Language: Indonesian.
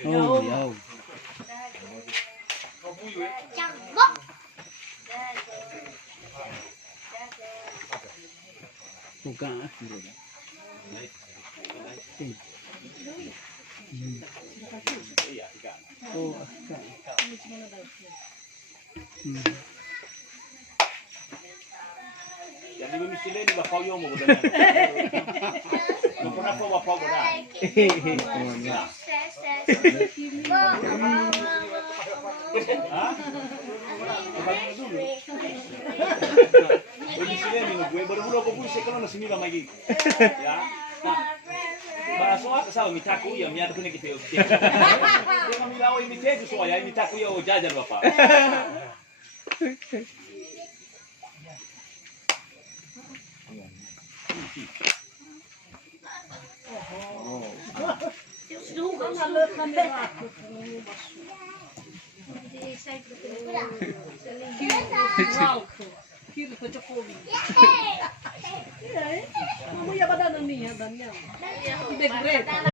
Oh, iya. Bukan. Oh, Jadi misalnya di bawah yo mau bukan? Mau pernah bawa dah. Misalnya minggu gue baru aku puisi kalau nasi mila lagi. Ya. Nah, bahasa asal mitaku ya miar tu ni kita. Dia milau ini tu soalnya mitaku ya jajar bapak. Kamu ya badan ni ya, badan. Big bread.